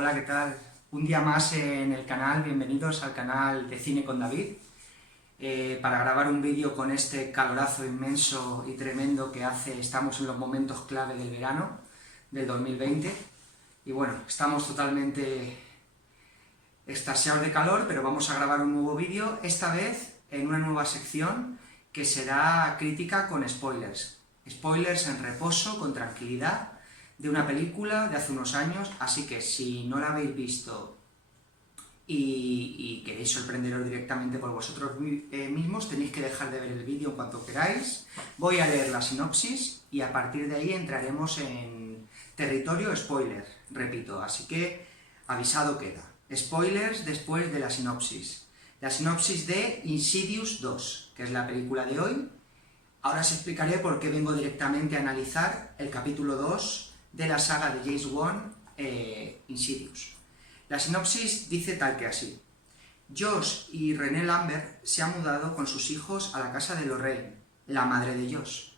Hola, ¿qué tal? Un día más en el canal, bienvenidos al canal de Cine con David, para grabar un vídeo con este calorazo inmenso y tremendo que hace. Estamos en los momentos clave del verano del 2020 y bueno, estamos totalmente extasiados de calor, pero vamos a grabar un nuevo vídeo, esta vez en una nueva sección que será crítica con spoilers. Spoilers en reposo, con tranquilidad, de una película de hace unos años, así que si no la habéis visto y queréis sorprenderos directamente por vosotros mismos, tenéis que dejar de ver el vídeo en cuanto queráis. Voy a leer la sinopsis y a partir de ahí entraremos en territorio spoiler, repito, así que avisado queda. Spoilers después de la sinopsis. La sinopsis de Insidious 2, que es la película de hoy. Ahora os explicaré por qué vengo directamente a analizar el capítulo 2 de la saga de James Wan, Insidious. La sinopsis dice tal que así. Josh y Renée Lambert se han mudado con sus hijos a la casa de Lorraine, la madre de Josh,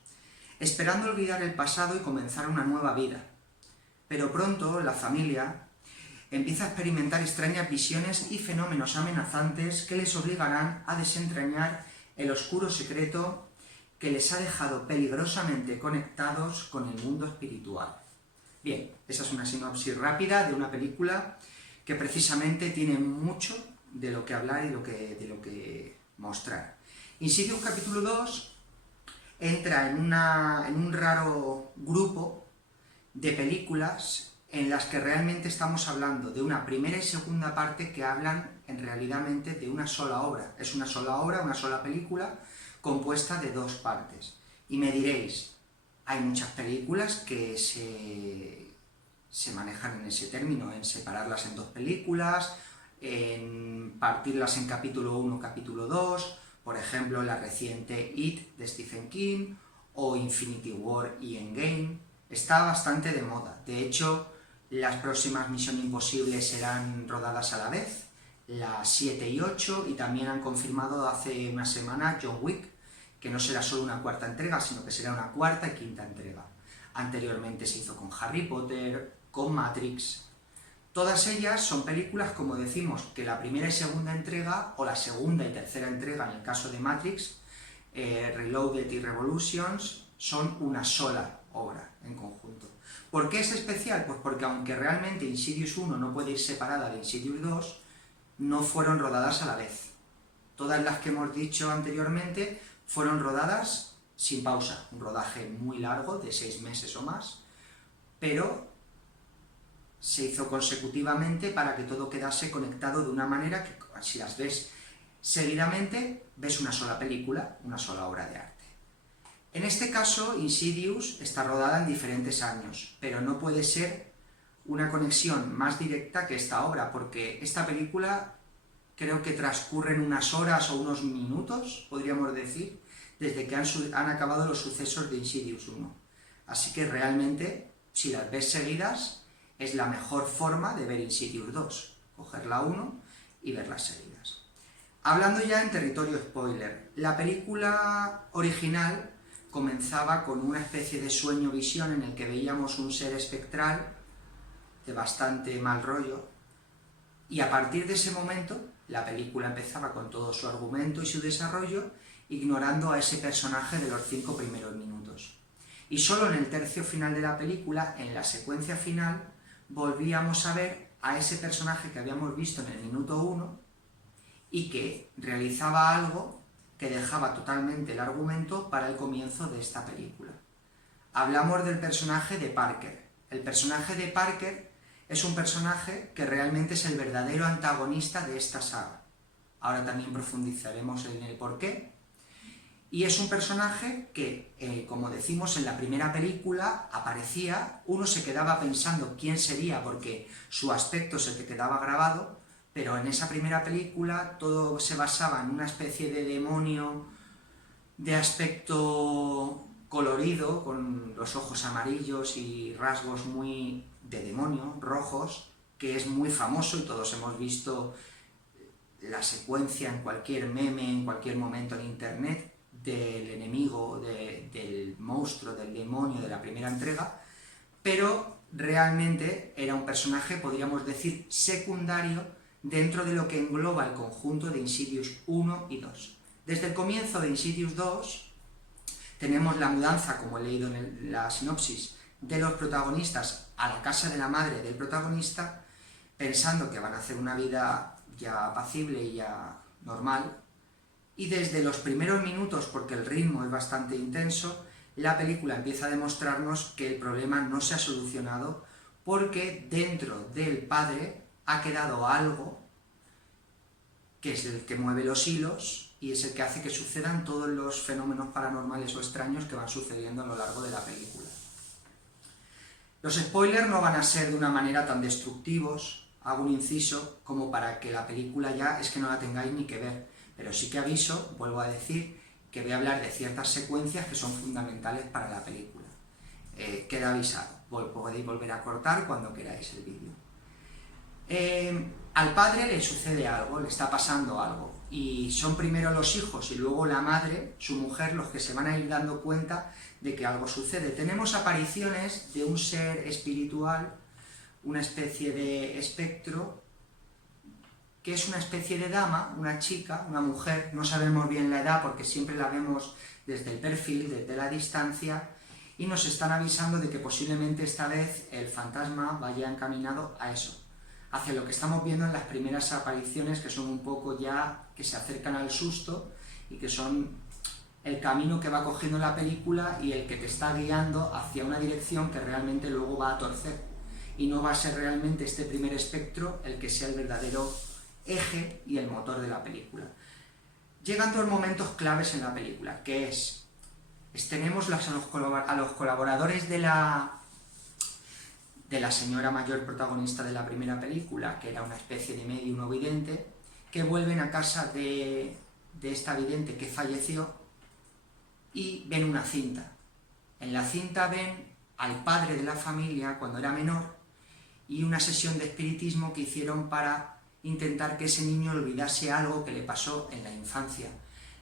esperando olvidar el pasado y comenzar una nueva vida. Pero pronto la familia empieza a experimentar extrañas visiones y fenómenos amenazantes que les obligarán a desentrañar el oscuro secreto que les ha dejado peligrosamente conectados con el mundo espiritual. Bien, esa es una sinopsis rápida de una película que precisamente tiene mucho de lo que hablar y de lo que mostrar. Insidious capítulo 2 entra en un raro grupo de películas en las que realmente estamos hablando de una primera y segunda parte que hablan en realidad de una sola obra. Es una sola obra, una sola película compuesta de dos partes. Y me diréis, hay muchas películas que se manejan en ese término, en separarlas en dos películas, en partirlas en capítulo 1, capítulo 2, por ejemplo, la reciente It de Stephen King, o Infinity War y Endgame. Está bastante de moda. De hecho, las próximas Misión Imposible serán rodadas a la vez, las 7 y 8, y también han confirmado hace una semana John Wick, que no será solo una cuarta entrega, sino que será una cuarta y quinta entrega. Anteriormente se hizo con Harry Potter, con Matrix. Todas ellas son películas, como decimos, que la primera y segunda entrega, o la segunda y tercera entrega en el caso de Matrix, Reloaded y Revolutions, son una sola obra en conjunto. ¿Por qué es especial? Pues porque aunque realmente Insidious 1 no puede ir separada de Insidious 2, no fueron rodadas a la vez. Todas las que hemos dicho anteriormente fueron rodadas sin pausa, un rodaje muy largo, de 6 meses o más, pero se hizo consecutivamente para que todo quedase conectado de una manera que, si las ves seguidamente, ves una sola película, una sola obra de arte. En este caso, Insidious está rodada en diferentes años, pero no puede ser una conexión más directa que esta obra, porque esta película creo que transcurren unas horas o unos minutos, podríamos decir, desde que han acabado los sucesos de Insidious 1. Así que realmente, si las ves seguidas, es la mejor forma de ver Insidious 2, coger la 1 y verlas seguidas. Hablando ya en territorio spoiler, la película original comenzaba con una especie de sueño-visión en el que veíamos un ser espectral de bastante mal rollo, y a partir de ese momento la película empezaba con todo su argumento y su desarrollo, ignorando a ese personaje de los 5 primeros minutos. Y solo en el tercio final de la película, en la secuencia final, volvíamos a ver a ese personaje que habíamos visto en el minuto 1 y que realizaba algo que dejaba totalmente el argumento para el comienzo de esta película. Hablamos del personaje de Parker. El personaje de Parker es un personaje que realmente es el verdadero antagonista de esta saga. Ahora también profundizaremos en el porqué. Y es un personaje que, como decimos en la primera película, aparecía, uno se quedaba pensando quién sería porque su aspecto se te quedaba grabado, pero en esa primera película todo se basaba en una especie de demonio de aspecto colorido, con los ojos amarillos y rasgos muy de demonio, rojos, que es muy famoso y todos hemos visto la secuencia en cualquier meme, en cualquier momento en internet, del enemigo, del monstruo, del demonio de la primera entrega, pero realmente era un personaje, podríamos decir, secundario dentro de lo que engloba el conjunto de Insidious 1 y 2. Desde el comienzo de Insidious 2 tenemos la mudanza, como he leído en la sinopsis, de los protagonistas a la casa de la madre del protagonista, pensando que van a hacer una vida ya apacible y ya normal, y desde los primeros minutos, porque el ritmo es bastante intenso, la película empieza a demostrarnos que el problema no se ha solucionado porque dentro del padre ha quedado algo que es el que mueve los hilos y es el que hace que sucedan todos los fenómenos paranormales o extraños que van sucediendo a lo largo de la película. Los spoilers no van a ser de una manera tan destructivos, hago un inciso, como para que la película ya es que no la tengáis ni que ver, pero sí que aviso, vuelvo a decir, que voy a hablar de ciertas secuencias que son fundamentales para la película. Queda avisado, podéis volver a cortar cuando queráis el vídeo. Al padre le sucede algo, le está pasando algo, y son primero los hijos y luego la madre, su mujer, los que se van a ir dando cuenta de que algo sucede. Tenemos apariciones de un ser espiritual, una especie de espectro, que es una especie de dama, una chica, una mujer, no sabemos bien la edad porque siempre la vemos desde el perfil, desde la distancia, y nos están avisando de que posiblemente esta vez el fantasma vaya encaminado a eso, hacia lo que estamos viendo en las primeras apariciones, que son un poco ya que se acercan al susto y que son el camino que va cogiendo la película y el que te está guiando hacia una dirección que realmente luego va a torcer, y no va a ser realmente este primer espectro el que sea el verdadero eje y el motor de la película. Llegan dos momentos claves en la película, que tenemos a los colaboradores de la señora mayor protagonista de la primera película, que era una especie de medium o vidente, que vuelven a casa de esta vidente que falleció y ven una cinta. En la cinta ven al padre de la familia cuando era menor y una sesión de espiritismo que hicieron para intentar que ese niño olvidase algo que le pasó en la infancia.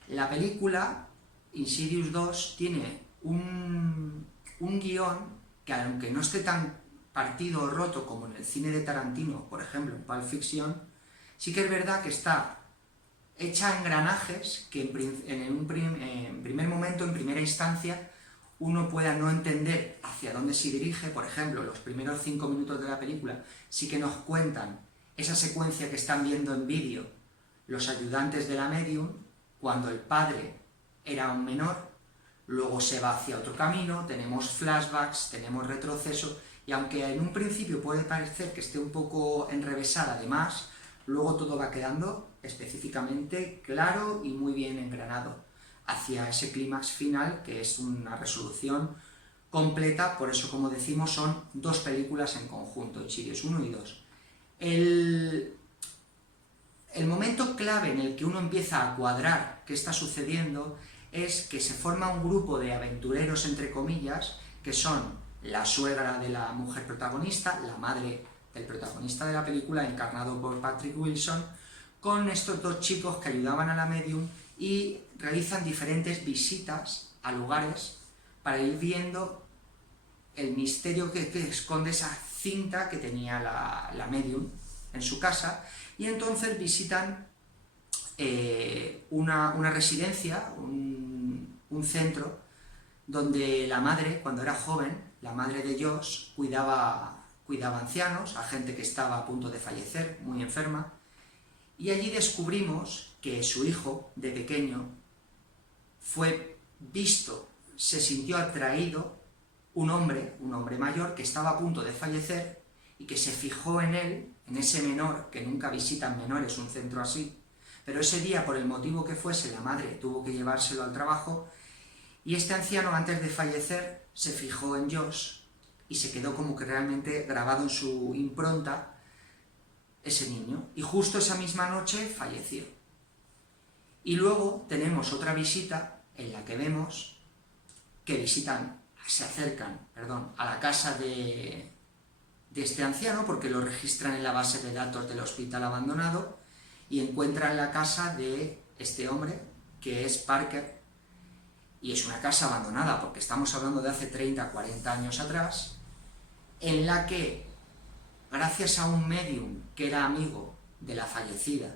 La película Insidious 2 tiene un guión que, aunque no esté tan partido o roto como en el cine de Tarantino, por ejemplo en Pulp Fiction, sí que es verdad que está hecha a engranajes que en primer momento, en primera instancia, uno pueda no entender hacia dónde se dirige. Por ejemplo, los primeros 5 minutos de la película sí que nos cuentan esa secuencia que están viendo en vídeo los ayudantes de la medium, cuando el padre era un menor, luego se va hacia otro camino, tenemos flashbacks, tenemos retroceso, y aunque en un principio puede parecer que esté un poco enrevesada, además, luego todo va quedando específicamente claro y muy bien engranado hacia ese clímax final, que es una resolución completa. Por eso, como decimos, son dos películas en conjunto, Insidious 1 y 2. El momento clave en el que uno empieza a cuadrar qué está sucediendo es que se forma un grupo de aventureros, entre comillas, que son la suegra de la mujer protagonista, la madre del protagonista de la película, encarnado por Patrick Wilson, con estos dos chicos que ayudaban a la medium y realizan diferentes visitas a lugares para ir viendo el misterio que esconde esa cinta que tenía la medium en su casa, y entonces visitan una residencia, un centro, donde la madre, cuando era joven, la madre de Josh, cuidaba ancianos, a gente que estaba a punto de fallecer, muy enferma, y allí descubrimos que su hijo, de pequeño, fue visto, se sintió atraído, un hombre mayor que estaba a punto de fallecer y que se fijó en él, en ese menor, que nunca visitan menores un centro así, pero ese día, por el motivo que fuese, la madre tuvo que llevárselo al trabajo, y este anciano, antes de fallecer, se fijó en Josh y se quedó como que realmente grabado en su impronta ese niño, y justo esa misma noche falleció. Y luego tenemos otra visita en la que vemos que se acercan a la casa de este anciano, porque lo registran en la base de datos del hospital abandonado, y encuentran la casa de este hombre, que es Parker, y es una casa abandonada, porque estamos hablando de hace 30, 40 años atrás, en la que, gracias a un medium que era amigo de la fallecida,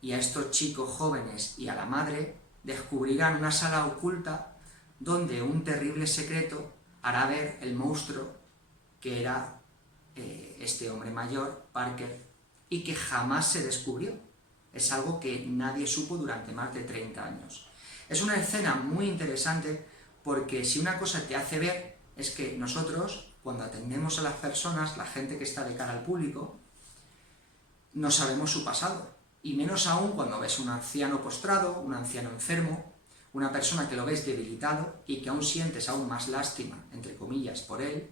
y a estos chicos jóvenes y a la madre, descubrirán una sala oculta donde un terrible secreto hará ver el monstruo que era este hombre mayor, Parker, y que jamás se descubrió. Es algo que nadie supo durante más de 30 años. Es una escena muy interesante porque si una cosa te hace ver es que nosotros, cuando atendemos a las personas, la gente que está de cara al público, no sabemos su pasado. Y menos aún cuando ves un anciano postrado, un anciano enfermo, una persona que lo ves debilitado y que aún sientes aún más lástima, entre comillas, por él,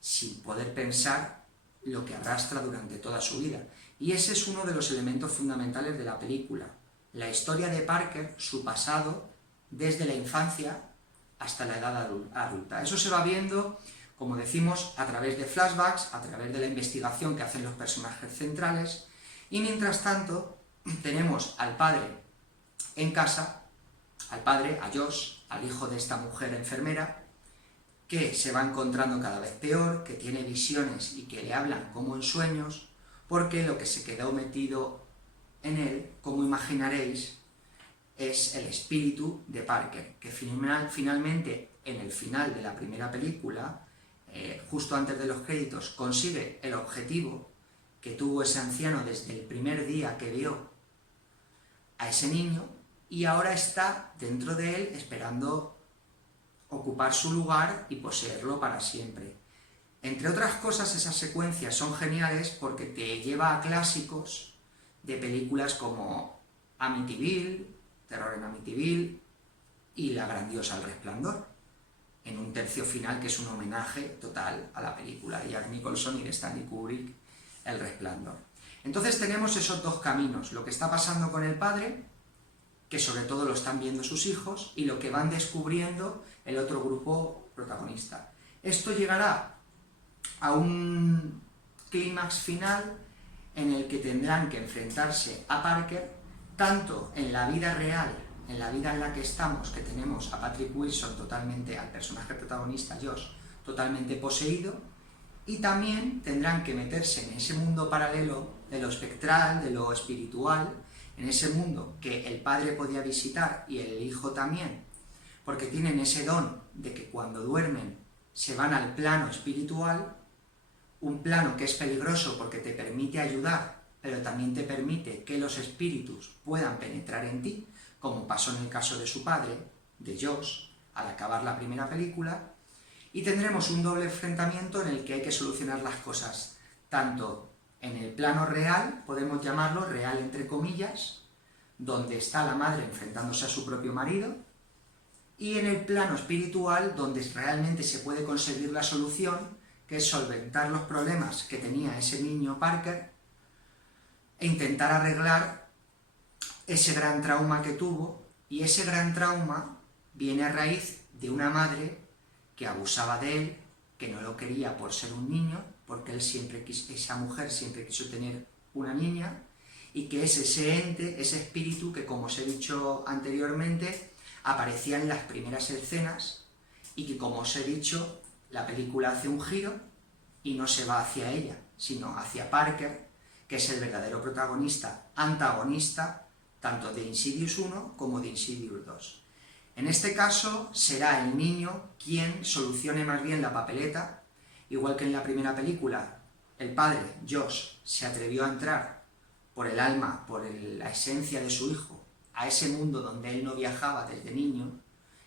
sin poder pensar lo que arrastra durante toda su vida. Y ese es uno de los elementos fundamentales de la película. La historia de Parker, su pasado, desde la infancia hasta la edad adulta. Eso se va viendo, como decimos, a través de flashbacks, a través de la investigación que hacen los personajes centrales, y mientras tanto tenemos al padre en casa, al padre, a Josh, al hijo de esta mujer enfermera, que se va encontrando cada vez peor, que tiene visiones y que le hablan como en sueños, porque lo que se quedó metido en él, como imaginaréis, es el espíritu de Parker, que finalmente, en el final de la primera película, justo antes de los créditos, consigue el objetivo que tuvo ese anciano desde el primer día que vio a ese niño, y ahora está dentro de él esperando ocupar su lugar y poseerlo para siempre. Entre otras cosas, esas secuencias son geniales porque te lleva a clásicos de películas como Amityville, Terror en Amityville y La grandiosa El Resplandor, en un tercio final que es un homenaje total a la película de Jack Nicholson y de Stanley Kubrick, El Resplandor. Entonces tenemos esos dos caminos, lo que está pasando con el padre, que sobre todo lo están viendo sus hijos, y lo que van descubriendo el otro grupo protagonista. Esto llegará a un clímax final en el que tendrán que enfrentarse a Parker, tanto en la vida real, en la vida en la que estamos, que tenemos a Patrick Wilson totalmente, al personaje protagonista, Josh, totalmente poseído, y también tendrán que meterse en ese mundo paralelo de lo espectral, de lo espiritual, en ese mundo que el padre podía visitar y el hijo también, porque tienen ese don de que cuando duermen se van al plano espiritual, un plano que es peligroso porque te permite ayudar, pero también te permite que los espíritus puedan penetrar en ti, como pasó en el caso de su padre, de Josh, al acabar la primera película, y tendremos un doble enfrentamiento en el que hay que solucionar las cosas, tanto en el plano real, podemos llamarlo real entre comillas, donde está la madre enfrentándose a su propio marido, y en el plano espiritual, donde realmente se puede conseguir la solución, que es solventar los problemas que tenía ese niño Parker, e intentar arreglar ese gran trauma que tuvo, y ese gran trauma viene a raíz de una madre que abusaba de él, que no lo quería por ser un niño, porque esa mujer siempre quiso tener una niña, y que es ese ente, ese espíritu que, como os he dicho anteriormente, aparecía en las primeras escenas, y que, como os he dicho, la película hace un giro y no se va hacia ella, sino hacia Parker, que es el verdadero protagonista, antagonista, tanto de Insidious 1 como de Insidious 2. En este caso será el niño quien solucione más bien la papeleta, igual que en la primera película el padre, Josh, se atrevió a entrar por el alma, por la esencia de su hijo, a ese mundo donde él no viajaba desde niño.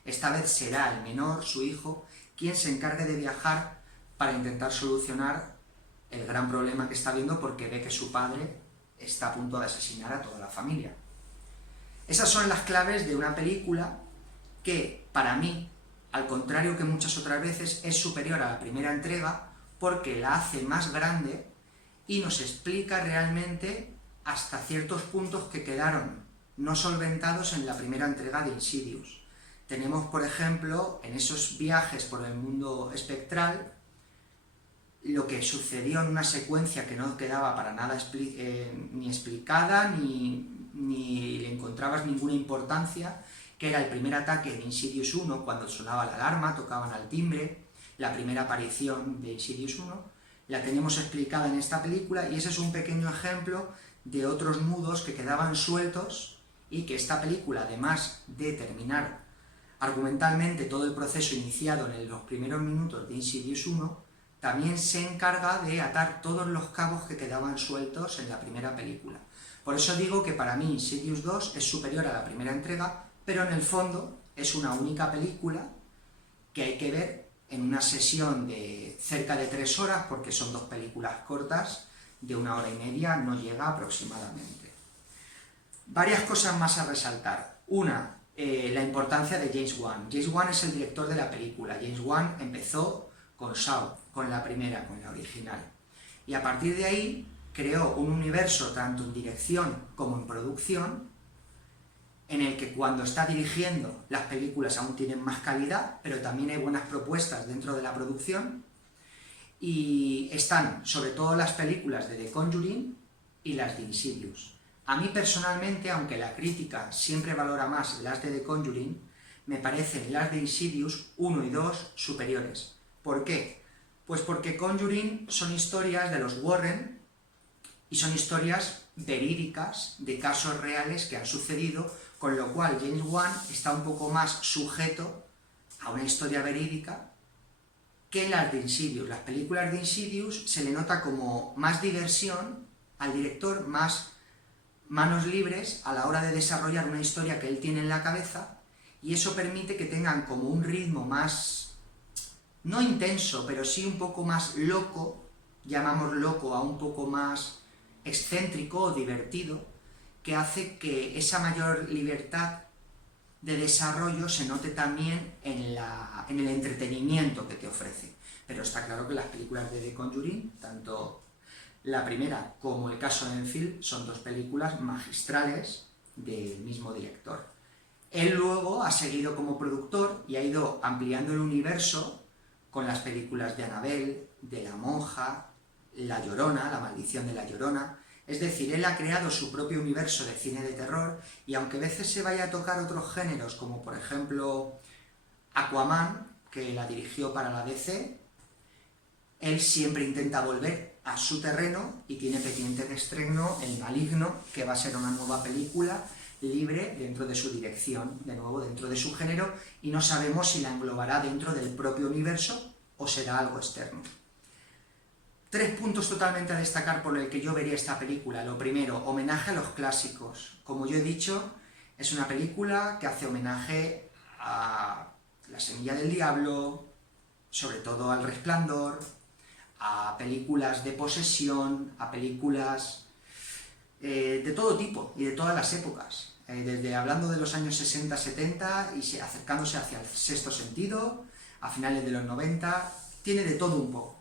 Esta vez será el menor, su hijo, quien se encargue de viajar para intentar solucionar el gran problema que está viendo, porque ve que su padre está a punto de asesinar a toda la familia. Esas son las claves de una película que, para mí, al contrario que muchas otras veces, es superior a la primera entrega porque la hace más grande y nos explica realmente hasta ciertos puntos que quedaron no solventados en la primera entrega de Insidious. Tenemos, por ejemplo, en esos viajes por el mundo espectral, lo que sucedió en una secuencia que no quedaba para nada ni explicada, ni le encontrabas ninguna importancia, que era el primer ataque en Insidious 1, cuando sonaba la alarma, tocaban al timbre, la primera aparición de Insidious 1, la tenemos explicada en esta película y ese es un pequeño ejemplo de otros nudos que quedaban sueltos y que esta película, además de terminar argumentalmente todo el proceso iniciado en los primeros minutos de Insidious 1, también se encarga de atar todos los cabos que quedaban sueltos en la primera película. Por eso digo que para mí Insidious 2 es superior a la primera entrega, pero en el fondo es una única película que hay que ver en una sesión de cerca de 3 horas, porque son 2 películas cortas, de 1 hora y media, no llega aproximadamente. Varias cosas más a resaltar. Una, la importancia de James Wan. James Wan es el director de la película. James Wan empezó con Saw, con la primera, con la original. Y a partir de ahí creó un universo, tanto en dirección como en producción, en el que cuando está dirigiendo las películas aún tienen más calidad, pero también hay buenas propuestas dentro de la producción, y están sobre todo las películas de The Conjuring y las de Insidious. A mí personalmente, aunque la crítica siempre valora más las de The Conjuring, me parecen las de Insidious 1 y 2 superiores. ¿Por qué? Pues porque Conjuring son historias de los Warren y son historias verídicas de casos reales que han sucedido, con lo cual James Wan está un poco más sujeto a una historia verídica que las de Insidious. Las películas de Insidious se le nota como más diversión al director, más manos libres a la hora de desarrollar una historia que él tiene en la cabeza, y eso permite que tengan como un ritmo más, no intenso, pero sí un poco más loco, llamamos loco a un poco más excéntrico o divertido, que hace que esa mayor libertad de desarrollo se note también en el entretenimiento que te ofrece. Pero está claro que las películas de The Conjuring, tanto la primera como el caso de Enfield, son 2 películas magistrales del mismo director. Él luego ha seguido como productor y ha ido ampliando el universo con las películas de Annabelle, de La Monja, La Llorona, La Maldición de la Llorona. Es decir, él ha creado su propio universo de cine de terror, y aunque a veces se vaya a tocar otros géneros, como por ejemplo Aquaman, que la dirigió para la DC, él siempre intenta volver a su terreno y tiene pendiente de estreno El Maligno, que va a ser una nueva película libre dentro de su dirección, de nuevo dentro de su género, y no sabemos si la englobará dentro del propio universo o será algo externo. 3 puntos totalmente a destacar por el que yo vería esta película. Lo primero, homenaje a los clásicos. Como yo he dicho, es una película que hace homenaje a La Semilla del Diablo, sobre todo al Resplandor, a películas de posesión, a películas de todo tipo y de todas las épocas. Desde hablando de los años 60-70 y acercándose hacia el Sexto Sentido, a finales de los 90, tiene de todo un poco.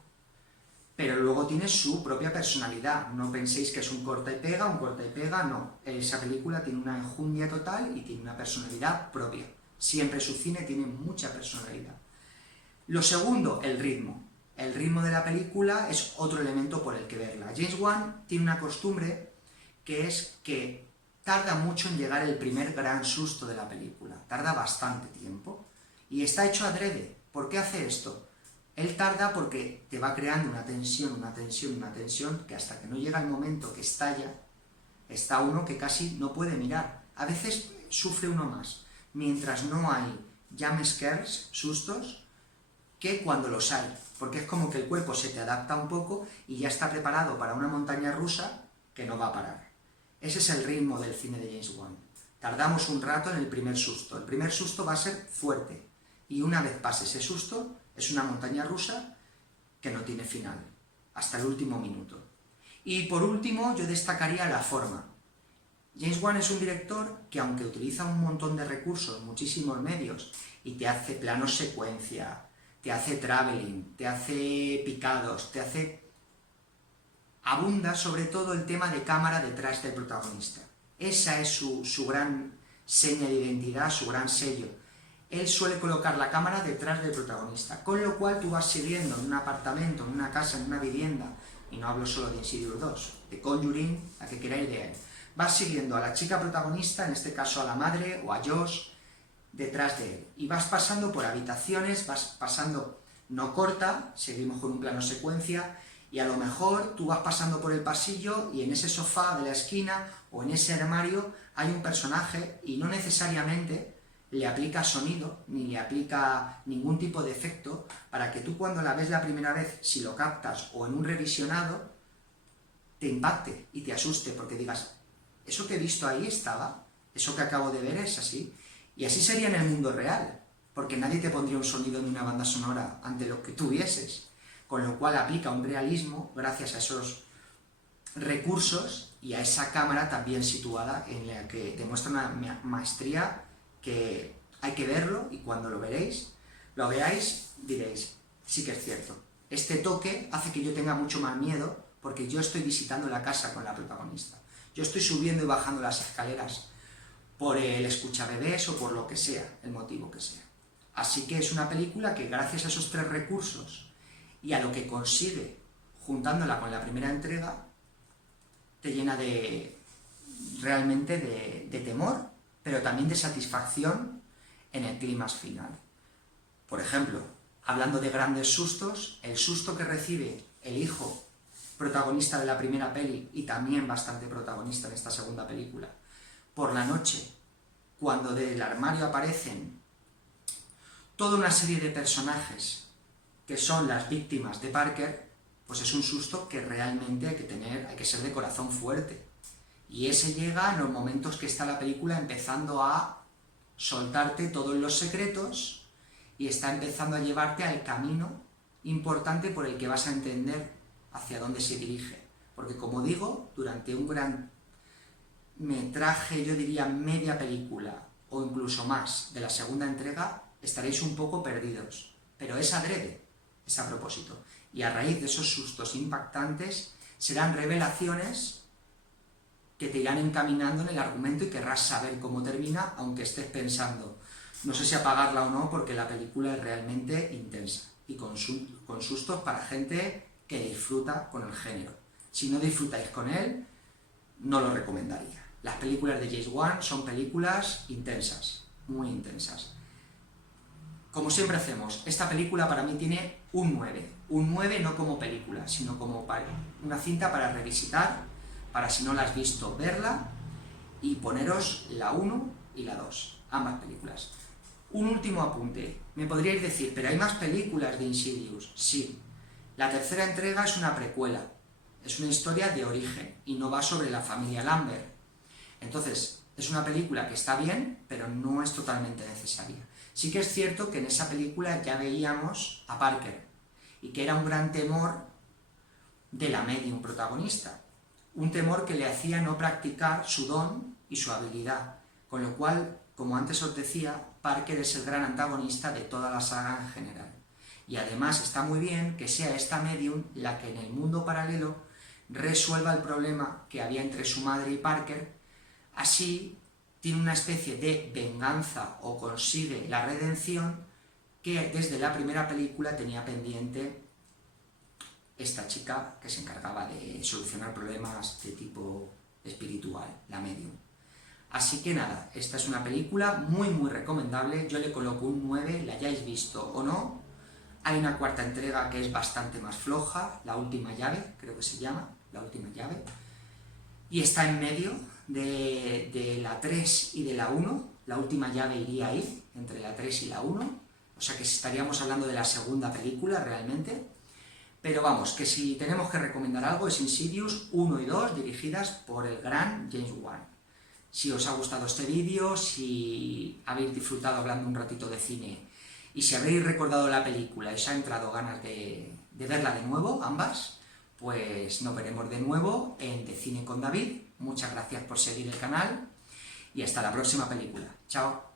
Pero luego tiene su propia personalidad. No penséis que es un corta y pega, no. Esa película tiene una enjundia total y tiene una personalidad propia. Siempre su cine tiene mucha personalidad. Lo segundo, el ritmo. El ritmo de la película es otro elemento por el que verla. James Wan tiene una costumbre que es que tarda mucho en llegar el primer gran susto de la película. Tarda bastante tiempo. Y está hecho adrede. ¿Por qué hace esto? Él tarda porque te va creando una tensión, que hasta que no llega el momento que estalla, está uno que casi no puede mirar. A veces sufre uno más, mientras no hay jump scares, sustos, que cuando los hay. Porque es como que el cuerpo se te adapta un poco y ya está preparado para una montaña rusa que no va a parar. Ese es el ritmo del cine de James Wan. Tardamos un rato en el primer susto. El primer susto va a ser fuerte. Y una vez pase ese susto, es una montaña rusa que no tiene final, hasta el último minuto. Y por último, yo destacaría la forma. James Wan es un director que, aunque utiliza un montón de recursos, muchísimos medios, y te hace planos secuencia, te hace traveling, te hace picados, abunda sobre todo el tema de cámara detrás del protagonista. Esa es su gran seña de identidad, su gran sello. Él suele colocar la cámara detrás del protagonista, con lo cual tú vas siguiendo en un apartamento, en una casa, en una vivienda, y no hablo solo de Insidious 2, de Conjuring, la que queráis de él, vas siguiendo a la chica protagonista, en este caso a la madre o a Josh, detrás de él, y vas pasando por habitaciones, vas pasando no corta, seguimos con un plano secuencia, y a lo mejor tú vas pasando por el pasillo y en ese sofá de la esquina o en ese armario hay un personaje y no necesariamente le aplica sonido ni le aplica ningún tipo de efecto para que tú cuando la ves la primera vez, si lo captas o en un revisionado, te impacte y te asuste porque digas, ¿eso que he visto ahí estaba? ¿Eso que acabo de ver es así? Y así sería en el mundo real, porque nadie te pondría un sonido en una banda sonora ante lo que tú vieses, con lo cual aplica un realismo gracias a esos recursos y a esa cámara también situada en la que demuestra una maestría que hay que verlo y cuando lo veáis, diréis, sí que es cierto. Este toque hace que yo tenga mucho más miedo porque yo estoy visitando la casa con la protagonista. Yo estoy subiendo y bajando las escaleras por el escuchabebés o por lo que sea, el motivo que sea. Así que es una película que gracias a esos tres recursos y a lo que consigue juntándola con la primera entrega, te llena realmente de temor, pero también de satisfacción en el clímax final. Por ejemplo, hablando de grandes sustos, el susto que recibe el hijo protagonista de la primera peli y también bastante protagonista en esta segunda película, por la noche, cuando del armario aparecen toda una serie de personajes que son las víctimas de Parker, pues es un susto que realmente hay que ser de corazón fuerte. Y ese llega en los momentos que está la película empezando a soltarte todos los secretos y está empezando a llevarte al camino importante por el que vas a entender hacia dónde se dirige. Porque como digo, durante un gran metraje, yo diría media película o incluso más de la segunda entrega, estaréis un poco perdidos. Pero es adrede, es a propósito. Y a raíz de esos sustos impactantes serán revelaciones que te irán encaminando en el argumento y querrás saber cómo termina, aunque estés pensando, no sé si apagarla o no, porque la película es realmente intensa y con sustos para gente que disfruta con el género. Si no disfrutáis con él, no lo recomendaría. Las películas de James Wan son películas intensas, muy intensas. Como siempre hacemos, esta película para mí tiene un 9. Un 9 no como película, sino como una cinta para revisitar, para si no la has visto, verla y poneros la 1 y la 2, ambas películas. Un último apunte. Me podríais decir, ¿pero hay más películas de Insidious? Sí. La tercera entrega es una precuela. Es una historia de origen y no va sobre la familia Lambert. Entonces, es una película que está bien, pero no es totalmente necesaria. Sí que es cierto que en esa película ya veíamos a Parker y que era un gran temor de la medium protagonista. Un temor que le hacía no practicar su don y su habilidad. Con lo cual, como antes os decía, Parker es el gran antagonista de toda la saga en general. Y además está muy bien que sea esta medium la que en el mundo paralelo resuelva el problema que había entre su madre y Parker. Así tiene una especie de venganza o consigue la redención que desde la primera película tenía pendiente esta chica que se encargaba de solucionar problemas de tipo espiritual, la medium. Así que nada, esta es una película muy muy recomendable, yo le coloco un 9, la hayáis visto o no. Hay una cuarta entrega que es bastante más floja, La última llave, creo que se llama, La última llave, y está en medio de la 3 y de la 1, La última llave iría ahí, entre la 3 y la 1, o sea que estaríamos hablando de la segunda película realmente, pero vamos, que si tenemos que recomendar algo es Insidious 1 y 2, dirigidas por el gran James Wan. Si os ha gustado este vídeo, si habéis disfrutado hablando un ratito de cine, y si habéis recordado la película y os ha entrado ganas de verla de nuevo, ambas, pues nos veremos de nuevo en De Cine con David. Muchas gracias por seguir el canal y hasta la próxima película. Chao.